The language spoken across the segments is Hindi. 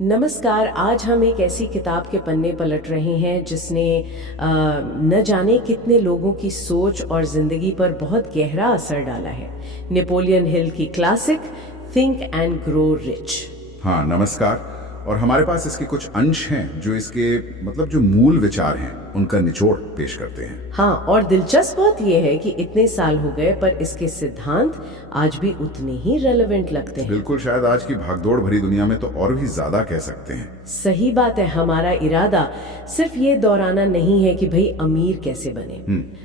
नमस्कार। आज हम एक ऐसी किताब के पन्ने पलट रहे हैं जिसने न जाने कितने लोगों की सोच और जिंदगी पर बहुत गहरा असर डाला है। नेपोलियन हिल की classic think and grow rich. हाँ, नमस्कार। और हमारे पास इसके कुछ अंश हैं जो इसके जो मूल विचार हैं उनका निचोड़ पेश करते हैं। हाँ, और दिलचस्प बात यह है कि इतने साल हो गए पर इसके सिद्धांत आज भी उतने ही रेलेवेंट लगते हैं। बिल्कुल, शायद आज की भागदौड़ भरी दुनिया में तो और भी ज्यादा कह सकते हैं। सही बात है। हमारा इरादा सिर्फ ये दोहराना नहीं है कि भाई अमीर कैसे बने,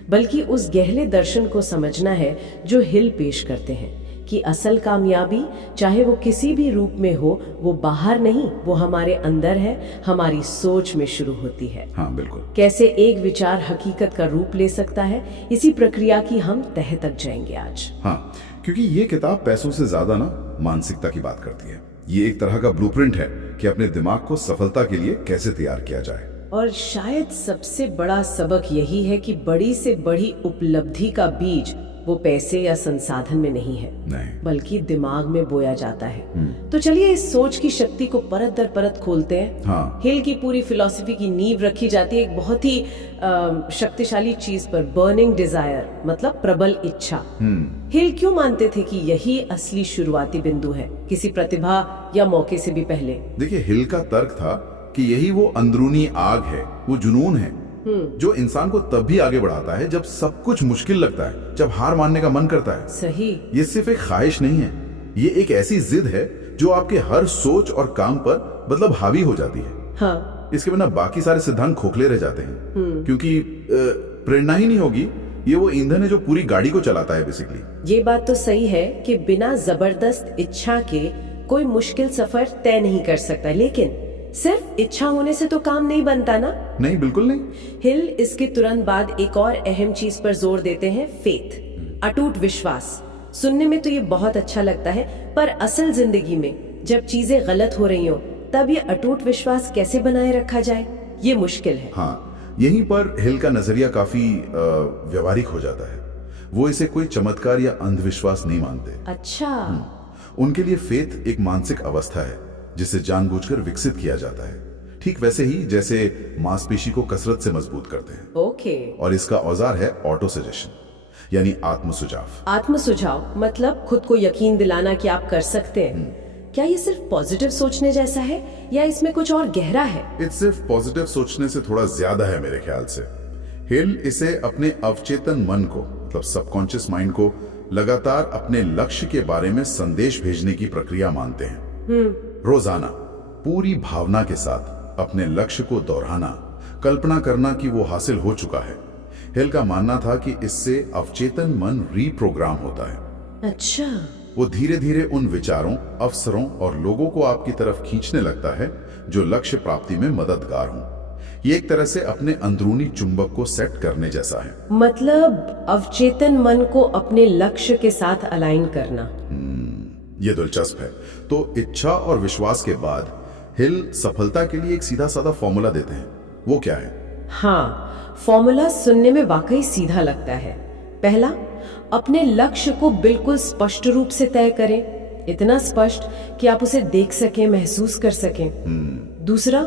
बल्कि उस गहरे दर्शन को समझना है जो हिल पेश करते हैं कि असल कामयाबी चाहे वो किसी भी रूप में हो, वो बाहर नहीं, वो हमारे अंदर है, हमारी सोच में शुरू होती है। हाँ बिल्कुल। कैसे एक विचार हकीकत का रूप ले सकता है, इसी प्रक्रिया की हम तह तक जाएंगे आज। हाँ, क्योंकि ये किताब पैसों से ज्यादा ना मानसिकता की बात करती है। ये एक तरह का ब्लूप्रिंट है कि अपने दिमाग को सफलता के लिए कैसे तैयार किया जाए। और शायद सबसे बड़ा सबक यही है कि बड़ी से बड़ी उपलब्धि का बीज वो पैसे या संसाधन में नहीं है, बल्कि दिमाग में बोया जाता है। तो चलिए इस सोच की शक्ति को परत दर परत खोलते हैं। हाँ। हिल की पूरी फिलॉसफी की नींव रखी जाती है एक बहुत ही शक्तिशाली चीज पर, बर्निंग डिजायर, मतलब प्रबल इच्छा। हिल क्यों मानते थे कि यही असली शुरुआती बिंदु है, किसी प्रतिभा या मौके से भी पहले? देखिए, हिल का तर्क था कि यही वो अंदरूनी आग है, वो जुनून है जो इंसान को तब भी आगे बढ़ाता है जब सब कुछ मुश्किल लगता है, जब हार मानने का मन करता है। सही। ये सिर्फ एक ख्वाहिश नहीं है, ये एक ऐसी जिद है जो आपके हर सोच और काम पर हावी हो जाती है। हाँ। इसके बिना बाकी सारे सिद्धांत खोखले रह जाते हैं, क्योंकि प्रेरणा ही नहीं होगी। ये वो ईंधन है जो पूरी गाड़ी को चलाता है बेसिकली। ये बात तो सही है कि बिना जबरदस्त इच्छा के कोई मुश्किल सफर तय नहीं कर सकता, लेकिन सिर्फ इच्छा होने से तो काम नहीं बनता ना। नहीं, बिल्कुल नहीं। हिल इसके तुरंत बाद एक और अहम चीज पर जोर देते हैं, फेथ, अटूट विश्वास। सुनने में तो ये बहुत अच्छा लगता है, पर असल जिंदगी में जब चीजें गलत हो रही हो तब ये अटूट विश्वास कैसे बनाए रखा जाए, ये मुश्किल है। हाँ, यहीं पर हिल का नजरिया काफी व्यवहारिक हो जाता है। वो इसे कोई चमत्कार या अंधविश्वास नहीं मानते। अच्छा। उनके लिए फेथ एक मानसिक अवस्था है जिसे जानबूझकर विकसित किया जाता है, ठीक वैसे ही जैसे मांसपेशी को कसरत से मजबूत करते हैं। ओके। और इसका औजार है ऑटो सजेशन, यानी आत्म सुझाव। आत्म सुझाव मतलब खुद को यकीन दिलाना कि आप कर सकते हैं। क्या ये सिर्फ पॉजिटिव सोचने जैसा है या इसमें कुछ और गहरा है? ये सिर्फ पॉजिटिव सोचने से थोड़ा ज्यादा है मेरे ख्याल से। हिल इसे अपने अवचेतन मन को, सबकॉन्शियस माइंड को लगातार अपने लक्ष्य के बारे में संदेश भेजने की प्रक्रिया मानते हैं। रोजाना पूरी भावना के साथ अपने लक्ष्य को दोहराना, कल्पना करना कि वो हासिल हो चुका है। हिल का मानना था कि इससे अवचेतन मन रीप्रोग्राम होता है। अच्छा। वो धीरे धीरे उन विचारों, अवसरों और लोगों को आपकी तरफ खींचने लगता है जो लक्ष्य प्राप्ति में मददगार हों। ये एक तरह से अपने अंदरूनी चुंबक को सेट करने जैसा है। मतलब अवचेतन मन को अपने लक्ष्य के साथ अलाइन करना। ये दिलचस्प है। तो इच्छा और विश्वास के बाद हिल सफलता के लिए एक सीधा साधा फॉर्मूला देते हैं। वो क्या है? हाँ, फॉर्मूला सुनने में वाकई सीधा लगता है। पहला, अपने लक्ष्य को बिल्कुल स्पष्ट रूप से तय करें, इतना स्पष्ट कि आप उसे देख सकें, महसूस कर सकें। दूसरा,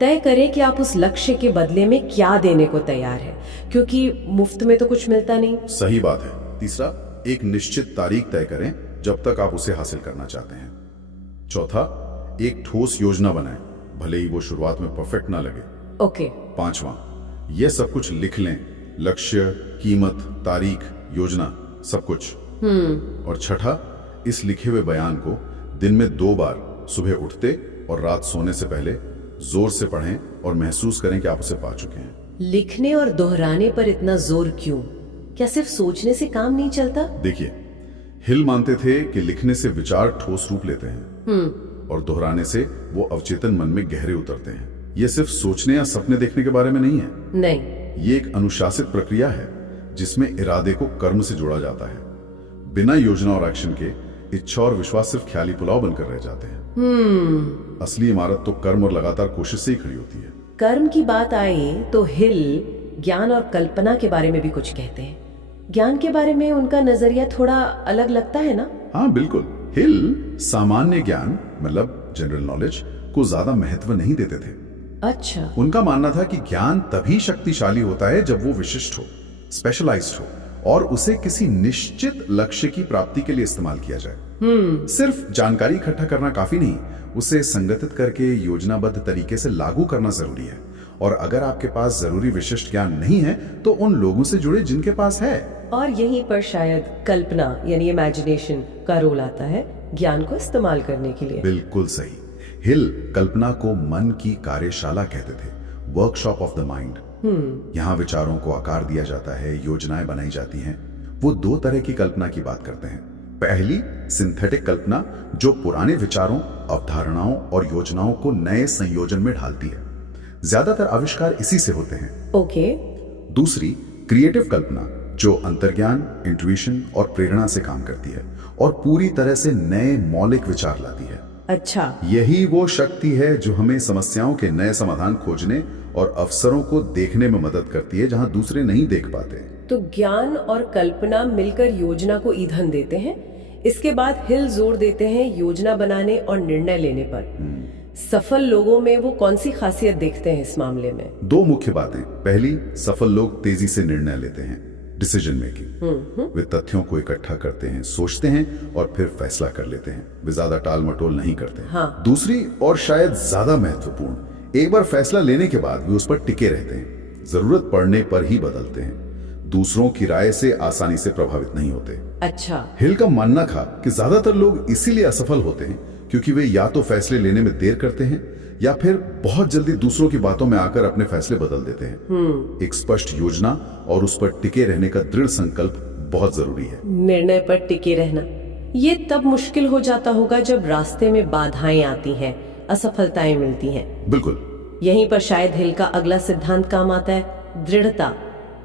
तय करें कि आप उस लक्ष्य के बदले में क्या देने को तैयार है, क्योंकि मुफ्त में तो कुछ मिलता नहीं। सही बात है। तीसरा, एक निश्चित तारीख तय करें जब तक आप उसे हासिल करना चाहते हैं। चौथा, एक ठोस योजना बनाएं, भले ही वो शुरुआत में परफेक्ट ना लगे। ओके। पांचवा, ये सब कुछ लिख लें, लक्ष्य, कीमत, तारीख, योजना, सब कुछ। और छठा, इस लिखे हुए बयान को दिन में 2 बार, सुबह उठते और रात सोने से पहले जोर से पढ़ें और महसूस करें कि आप उसे पा चुके हैं। लिखने और दोहराने पर इतना जोर क्यों? क्या सिर्फ सोचने से काम नहीं चलता? देखिए, हिल मानते थे कि लिखने से विचार ठोस रूप लेते हैं और दोहराने से वो अवचेतन मन में गहरे उतरते हैं। ये सिर्फ सोचने या सपने देखने के बारे में नहीं है। नहीं, ये एक अनुशासित प्रक्रिया है जिसमें इरादे को कर्म से जोड़ा जाता है। बिना योजना और एक्शन के इच्छा और विश्वास सिर्फ ख्याली पुलाव बनकर रह जाते हैं। असली इमारत तो कर्म और लगातार कोशिश से ही खड़ी होती है। कर्म की बात आए तो हिल ज्ञान और कल्पना के बारे में भी कुछ कहते हैं। ज्ञान के बारे में उनका नजरिया थोड़ा अलग लगता है ना? हाँ बिल्कुल। हिल सामान्य ज्ञान, मतलब जनरल नॉलेज, को ज्यादा महत्व नहीं देते थे। अच्छा। उनका मानना था कि ज्ञान तभी शक्तिशाली होता है जब वो विशिष्ट हो, स्पेशलाइज्ड हो और उसे किसी निश्चित लक्ष्य की प्राप्ति के लिए इस्तेमाल किया जाए। सिर्फ जानकारी इकट्ठा करना काफी नहीं, उसे संगठित करके योजनाबद्ध तरीके से लागू करना जरूरी है। और अगर आपके पास जरूरी विशिष्ट ज्ञान नहीं है तो उन लोगों से जुड़े जिनके पास है। और यहीं पर शायद कल्पना यानी इमेजिनेशन का रोल आता है ज्ञान को इस्तेमाल करने के लिए। बिल्कुल सही। हिल कल्पना को मन की कार्यशाला कहते थे, वर्कशॉप ऑफ द माइंड। यहाँ विचारों को आकार दिया जाता है, योजनाएं बनाई जाती हैं। वो दो तरह की कल्पना की बात करते हैं। पहली सिंथेटिक कल्पना, जो पुराने विचारों, अवधारणाओं और योजनाओं को नए संयोजन में ढालती है। ज्यादातर आविष्कार इसी से होते हैं। ओके। दूसरी क्रिएटिव कल्पना, जो अंतर्ज्ञान, इंट्यूशन और प्रेरणा से काम करती है और पूरी तरह से नए मौलिक विचार लाती है। अच्छा। यही वो शक्ति है जो हमें समस्याओं के नए समाधान खोजने और अवसरों को देखने में मदद करती है जहां दूसरे नहीं देख पाते। तो ज्ञान और कल्पना मिलकर योजना को ईंधन देते हैं। इसके बाद हिल जोर देते हैं योजना बनाने और निर्णय लेने पर। सफल लोगों में वो कौन सी खासियत देखते हैं इस मामले में? दो मुख्य बातें। पहली, सफल लोग तेजी से निर्णय लेते हैं, डिसीजन मेकिंग। वे तथ्यों को इकट्ठा करते हैं, सोचते हैं और फिर फैसला कर लेते हैं। वे ज्यादा टाल मटोल नहीं करते। हाँ। दूसरी और शायद ज्यादा महत्वपूर्ण, एक बार फैसला लेने के बाद वे उस पर टिके रहते हैं, जरूरत पड़ने पर ही बदलते हैं, दूसरों की राय से आसानी से प्रभावित नहीं होते। अच्छा। हिल का मानना था कि ज्यादातर लोग इसीलिए असफल होते हैं क्योंकि वे या तो फैसले लेने में देर करते हैं या फिर बहुत जल्दी दूसरों की बातों में आकर अपने फैसले बदल देते हैं। एक स्पष्ट योजना और उस पर टिके रहने का दृढ़ संकल्प बहुत जरूरी है। निर्णय पर टिके रहना ये तब मुश्किल हो जाता होगा जब रास्ते में बाधाएं आती हैं, असफलताएं मिलती हैं। बिल्कुल। यहीं पर शायद हिल का अगला सिद्धांत काम आता है, दृढ़ता,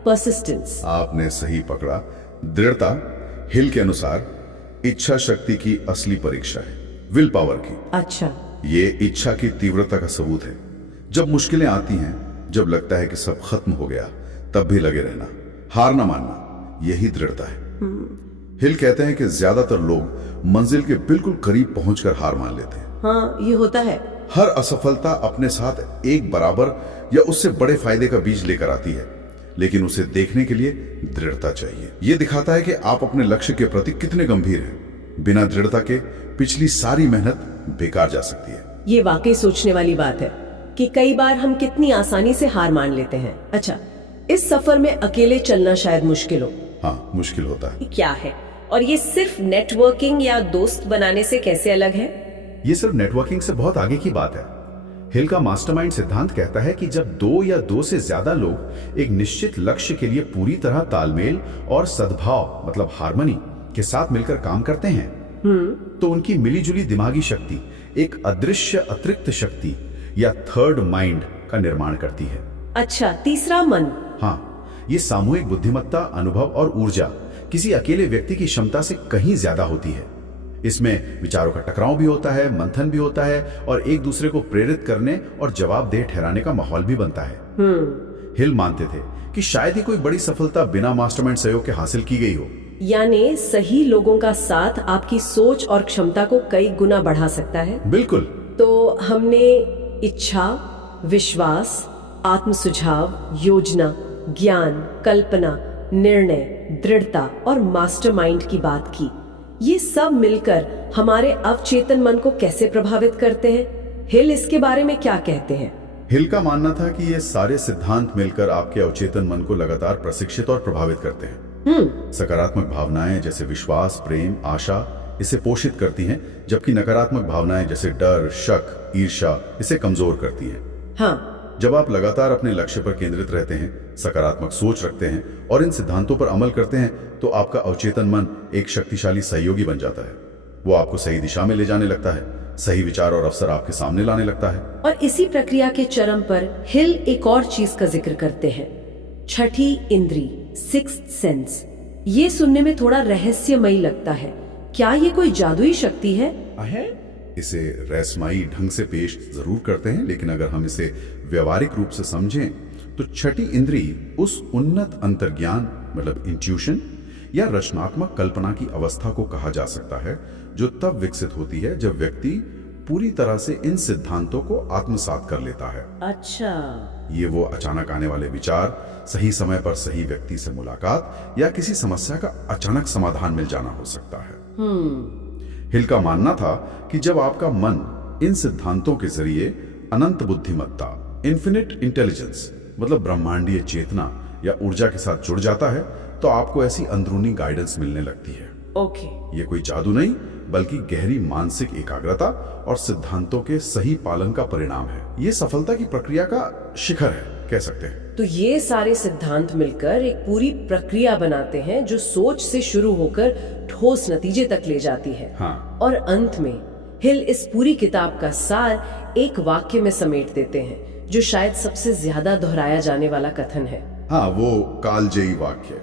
पर्सिस्टेंस। आपने सही पकड़ा। दृढ़ता हिल के अनुसार इच्छा शक्ति की असली परीक्षा है, विल पावर की। अच्छा। ये इच्छा की तीव्रता का सबूत है। जब मुश्किलें आती हैं, जब लगता है कि सब खत्म हो गया, तब भी लगे रहना, हार ना मानना, यही दृढ़ता है। हिल कहते हैं कि ज्यादातर लोग मंजिल के बिल्कुल करीब पहुंचकर हार मान लेते हैं। हाँ, ये होता है। हर असफलता अपने साथ एक बराबर या उससे बड़े फायदे का बीज लेकर आती है, लेकिन उसे देखने के लिए दृढ़ता चाहिए। यह दिखाता है कि आप अपने लक्ष्य के प्रति कितने गंभीर हैं। बिना दृढ़ता के पिछली सारी मेहनत बेकार जा सकती है। ये वाकई सोचने वाली बात है कि कई बार हम कितनी आसानी से हार मान लेते हैं। अच्छा, इस सफर में अकेले चलना शायद मुश्किल हो। हाँ, मुश्किल होता है। क्या है? और ये सिर्फ नेटवर्किंग या दोस्त बनाने से कैसे अलग है? ये सिर्फ नेटवर्किंग से बहुत आगे की बात है। हिल का मास्टरमाइंड सिद्धांत कहता है कि जब दो या दो से ज्यादा लोग एक निश्चित लक्ष्य के लिए पूरी तरह तालमेल और सद्भाव मतलब हार्मनी के साथ मिलकर काम करते हैं, तो उनकी मिलीजुली दिमागी शक्ति एक अदृश्य अतिरिक्त शक्ति या थर्ड माइंड का निर्माण करती है। अच्छा, तीसरा मन। हाँ, ये सामूहिक बुद्धिमत्ता, अनुभव और ऊर्जा किसी अकेले व्यक्ति की क्षमता से कहीं ज्यादा होती है। इसमें विचारों का टकराव भी होता है, मंथन भी होता है और एक दूसरे को प्रेरित करने और जवाबदेह ठहराने का माहौल भी बनता है। हिल मानते थे कि शायद ही कोई बड़ी सफलता बिना मास्टरमाइंड सहयोग के हासिल की गई हो। यानी सही लोगों का साथ आपकी सोच और क्षमता को कई गुना बढ़ा सकता है। बिल्कुल। तो हमने इच्छा, विश्वास, आत्म सुझाव, योजना, ज्ञान, कल्पना, निर्णय, दृढ़ता और मास्टरमाइंड की बात की। ये सब मिलकर हमारे अवचेतन मन को कैसे प्रभावित करते हैं? हिल इसके बारे में क्या कहते हैं? हिल का मानना था कि ये सारे सिद्धांत मिलकर आपके अवचेतन मन को लगातार प्रशिक्षित और प्रभावित करते हैं। सकारात्मक भावनाएं जैसे विश्वास, प्रेम, आशा इसे पोषित करती हैं, जबकि नकारात्मक भावनाएं जैसे डर, शक, ईर्ष्या इसे कमजोर करती हैं। हाँ। जब आप लगातार अपने लक्ष्य पर केंद्रित रहते हैं, सकारात्मक सोच रखते हैं और इन सिद्धांतों पर अमल करते हैं, तो आपका अवचेतन मन एक शक्तिशाली सहयोगी बन जाता है। वो आपको सही दिशा में ले जाने लगता है, सही विचार और अवसर आपके सामने लाने लगता है। और इसी प्रक्रिया के चरम पर हिल एक और चीज का जिक्र करते हैं, छठी इंद्री, सिक्स्थ सेंस। ये सुनने में थोड़ा रहस्यमयी लगता है। क्या ये कोई जादुई शक्ति है? इसे रहस्यमयी ढंग से पेश जरूर करते हैं, लेकिन अगर हम इसे व्यवहारिक रूप से समझें तो छठी इंद्री उस उन्नत अंतर्ज्ञान मतलब इंट्यूशन या रचनात्मक कल्पना की अवस्था को कहा जा सकता है जो तब विकसित होती है जब व्यक्ति पूरी तरह से इन सिद्धांतों को आत्मसात कर लेता है। अच्छा, ये वो अचानक आने वाले विचार, सही समय पर सही व्यक्ति से मुलाकात या किसी समस्या का अचानक समाधान मिल जाना हो सकता है। हिल का मानना था कि जब आपका मन इन सिद्धांतों के जरिए अनंत बुद्धिमत्ता, इन्फिनिट इंटेलिजेंस मतलब ब्रह्मांडीय चेतना या ऊर्जा के साथ जुड़ जाता है तो आपको ऐसी अंदरूनी गाइडेंस मिलने लगती है। ओके। ये कोई जादू नहीं बल्कि गहरी मानसिक एकाग्रता और सिद्धांतों के सही पालन का परिणाम है। ये सफलता की प्रक्रिया का शिखर है, कह सकते हैं। तो ये सारे सिद्धांत मिलकर एक पूरी प्रक्रिया बनाते हैं जो सोच से शुरू होकर ठोस नतीजे तक ले जाती है। हाँ। और अंत में हिल इस पूरी किताब का सार एक वाक्य में समेट देते हैं जो शायद सबसे ज्यादा दोहराया जाने वाला कथन है। हाँ, वो कालजयी वाक्य,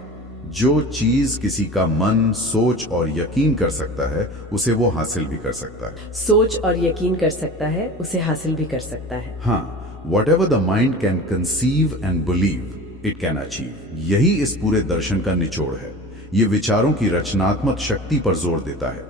जो चीज किसी का मन, सोच और यकीन कर सकता है उसे वो हासिल भी कर सकता है। सोच और यकीन कर सकता है उसे हासिल भी कर सकता है। हाँ, whatever the mind can conceive and believe, it can achieve. यही इस पूरे दर्शन का निचोड़ है। ये विचारों की रचनात्मक शक्ति पर जोर देता है।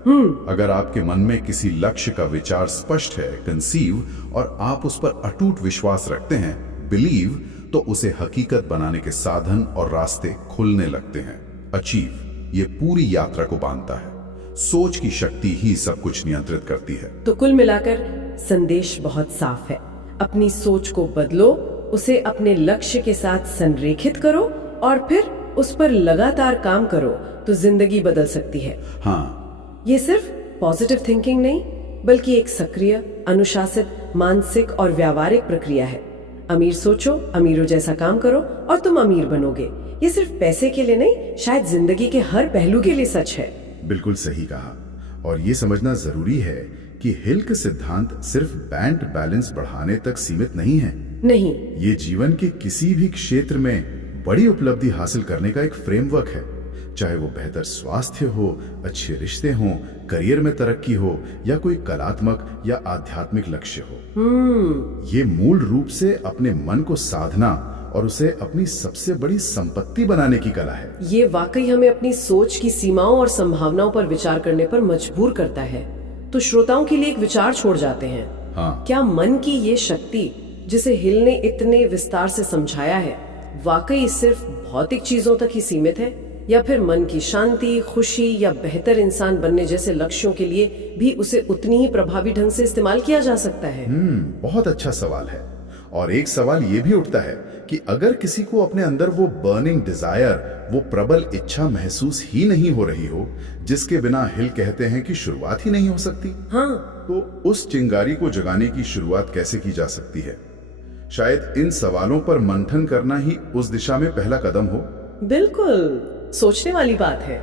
अगर आपके मन में किसी लक्ष्य का विचार स्पष्ट है, कंसीव, और आप उस पर अटूट विश्वास रखते हैं, बिलीव, तो उसे हकीकत बनाने के साधन और रास्ते खुलने लगते हैं। अचीव ये पूरी यात्रा को बांधता है। सोच की शक्ति ही सब कुछ नियंत्रित करती है। तो कुल मिलाकर संदेश बहुत साफ है। अपनी सोच को बदलो, उसे अपने लक्ष्य के साथ संरेखित करो और फिर उस पर लगातार काम करो तो जिंदगी बदल सकती है। हाँ, ये सिर्फ पॉजिटिव थिंकिंग नहीं बल्कि एक सक्रिय, अनुशासित, मानसिक और व्यावहारिक प्रक्रिया है। अमीर सोचो, अमीरों जैसा काम करो और तुम अमीर बनोगे। ये सिर्फ पैसे के लिए नहीं, शायद जिंदगी के हर पहलू के लिए सच है। बिल्कुल सही कहा। और ये समझना जरूरी है कि हिल के सिद्धांत सिर्फ बैंक बैलेंस बढ़ाने तक सीमित नहीं है। नहीं, ये जीवन के किसी भी क्षेत्र में बड़ी उपलब्धि हासिल करने का एक फ्रेमवर्क है। चाहे वो बेहतर स्वास्थ्य हो, अच्छे रिश्ते हों, करियर में तरक्की हो या कोई कलात्मक या आध्यात्मिक लक्ष्य हो। ये मूल रूप से अपने मन को साधना और उसे अपनी सबसे बड़ी संपत्ति बनाने की कला है। ये वाकई हमें अपनी सोच की सीमाओं और संभावनाओं पर विचार करने पर मजबूर करता है। तो श्रोताओं के लिए एक विचार छोड़ जाते हैं। हाँ। क्या मन की ये शक्ति जिसे हिल ने इतने विस्तार से समझाया है वाकई सिर्फ भौतिक चीजों तक ही सीमित है, या फिर मन की शांति, खुशी या बेहतर इंसान बनने जैसे लक्ष्यों के लिए भी उसे उतनी ही प्रभावी ढंग से इस्तेमाल किया जा सकता है? बहुत अच्छा सवाल है। और एक सवाल ये भी उठता है कि अगर किसी को अपने अंदर वो बर्निंग डिजायर, वो प्रबल इच्छा महसूस ही नहीं हो रही हो, जिसके बिना हिल कहते हैं कि शुरुआत ही नहीं हो सकती, हाँ, तो उस चिंगारी को जगाने की शुरुआत कैसे की जा सकती है? शायद इन सवालों पर मंथन करना ही उस दिशा में पहला कदम हो। बिल्कुल सोचने वाली बात है।